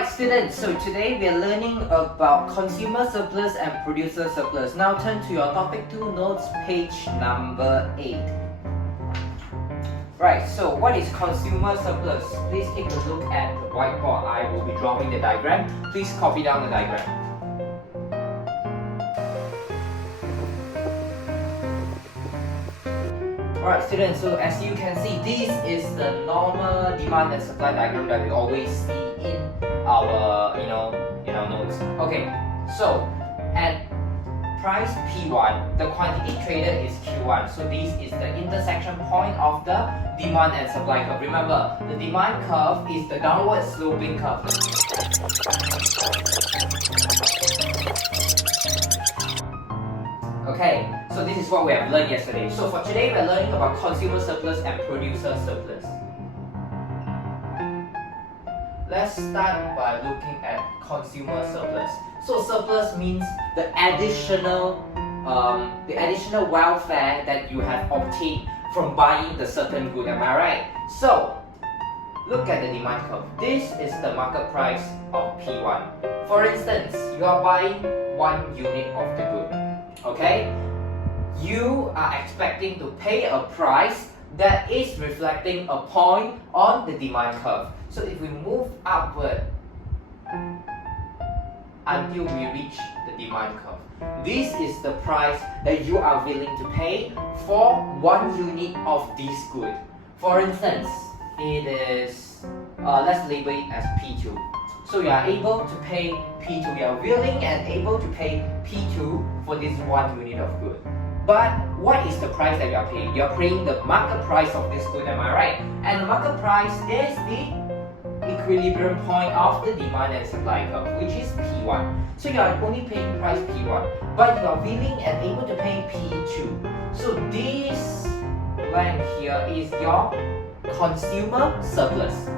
Alright students, so today we are learning about consumer surplus and producer surplus. Now turn to your topic 2 notes, page number 8. Right, so what is consumer surplus? Please take a look at the whiteboard. I will be drawing the diagram. Please copy down the diagram. Alright students, so as you can see, this is the normal demand and supply diagram that we always see in our notes. Okay, so at price P1, the quantity traded is Q1. So this is the intersection point of the demand and supply curve. Remember, the demand curve is the downward sloping curve. Okay, so this is what we have learned yesterday. So for today, we're learning about consumer surplus and producer surplus. Let's start by looking at consumer surplus. So surplus means the additional welfare that you have obtained from buying the certain good. Am I right? So look at the demand curve. This is the market price of P1. For instance, you are buying 1 unit of the good. Okay, you are expecting to pay a price that is reflecting a point on the demand curve. So if we move upward until we reach the demand curve, this is the price that you are willing to pay for 1 unit of this good. For instance, it is, let's label it as P2. So you are able to pay P2, you are willing and able to pay P2 for this 1 unit of good. But what is the price that you are paying? You are paying the market price of this good, am I right? And the market price is the equilibrium point of the demand and supply curve, which is P1. So you are only paying price P1, but you are willing and able to pay P2. So this blank here is your consumer surplus.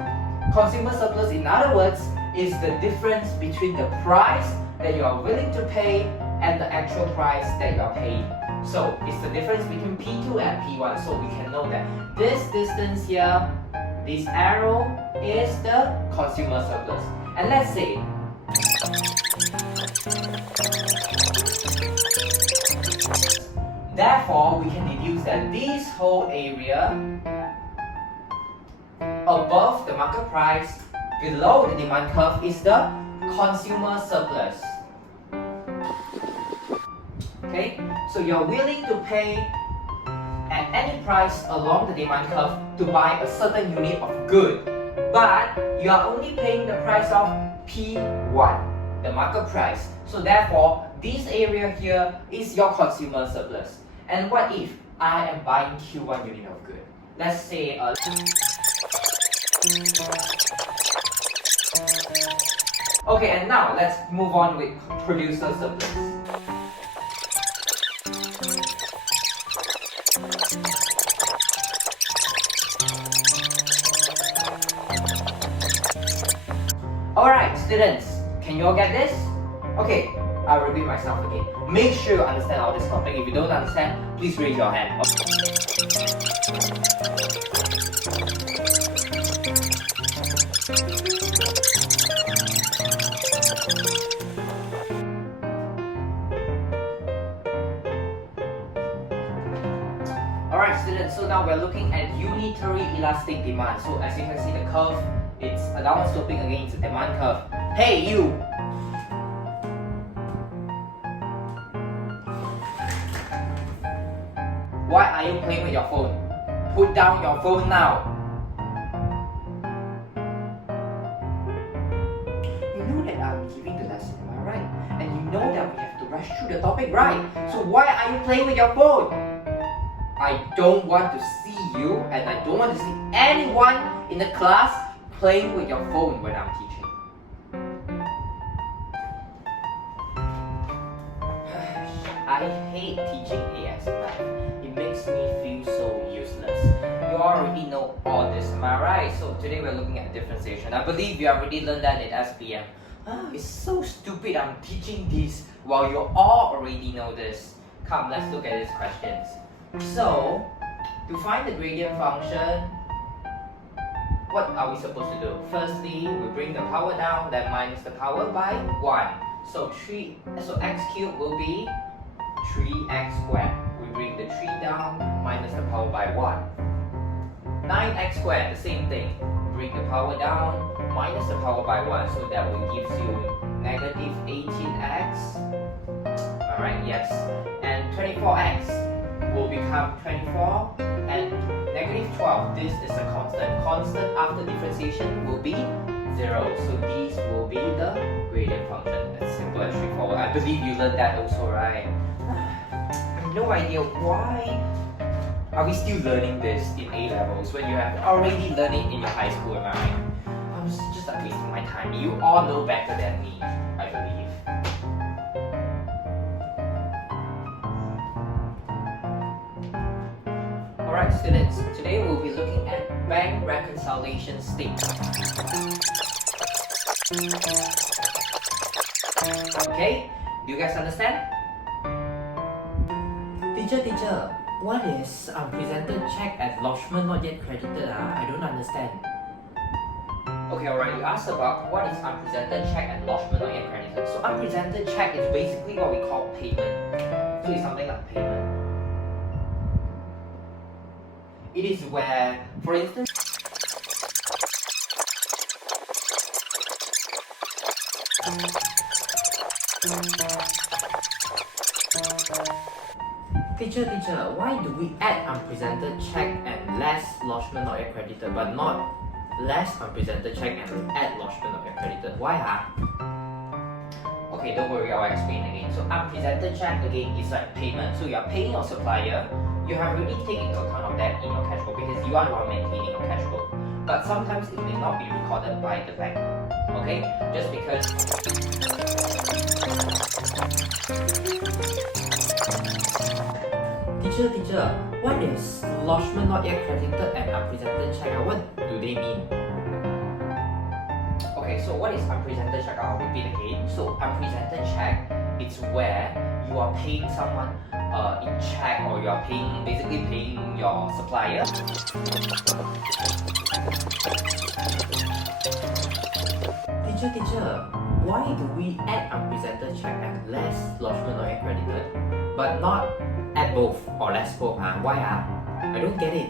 Consumer surplus, in other words, is the difference between the price that you are willing to pay and the actual price that you are paying. So it's the difference between P2 and P1. So we can know that this distance here, this arrow, is the consumer surplus. And let's say therefore we can deduce that this whole area above the market price, below the demand curve, is the consumer surplus. Okay, so you're willing to pay at any price along the demand curve to buy a certain unit of good, but you are only paying the price of P1, the market price. So therefore, this area here is your consumer surplus. And what if I am buying Q1 unit of good? Let's say okay, and now let's move on with producer surplus. Alright students, can you all get this? Okay, I'll repeat myself again. Make sure you understand all this topic. If you don't understand, please raise your hand. Alright students, so now we're looking at unitary elastic demand. So as you can see, the curve, it's a downward sloping against the demand curve. Hey you! Why are you playing with your phone? Put down your phone now! You know that I'm giving the lesson, am I right? And you know that we have to rush through the topic, right? So why are you playing with your phone? I don't want to see you, and I don't want to see anyone in the class playing with your phone when I'm teaching. I hate teaching AS math. It makes me feel so useless. You already know all this, am I right? So today we're looking at differentiation. I believe you already learned that in SPM. It's so stupid I'm teaching this while you all already know this. Come, let's look at these questions. So, to find the gradient function, what are we supposed to do? Firstly, we bring the power down, then minus the power by 1. So x cubed will be 3x squared. We bring the 3 down, minus the power by 1. 9x squared, the same thing. Bring the power down, minus the power by 1. So that will give you negative 18x. Alright, yes. And 24x will become 24 and negative 12. This is a constant. Constant after differentiation will be 0. So these will be the gradient function. It's simple and straightforward. I believe you learned that also, right? I have no idea why are we still learning this in A levels when you have already learned it in your high school, am I right? I'm just like wasting my time. You all know better than me, I believe. Alright students, today we'll be looking at bank reconciliation statement. Okay, do you guys understand? Teacher, what is unpresented check and lodgement not yet credited? I don't understand. Okay, alright, you asked about what is unpresented check and lodgement not yet credited. So unpresented check is basically what we call payment. So it's something like payment. It is where, for instance, Teacher, why do we add unpresented check and less lodgement not yet credited, but not less unpresented check and add lodgement not yet credited? Why? Okay, don't worry, I'll explain again. So unpresented check again is like payment. So you are paying your supplier. You have already taken into account of that in your cash book because you are the one maintaining your cash book. But sometimes it may not be recorded by the bank. Okay? Just because Teacher, what is lodgement not yet credited and unpresented check? What do they mean? okay, so what is unpresented check? I'll repeat again. So unpresented check is where you are paying someone in check, or you are basically paying your supplier. Teacher, why do we add unpresented check and less lodgement not yet credited, but not add both or less both? Why? I don't get it.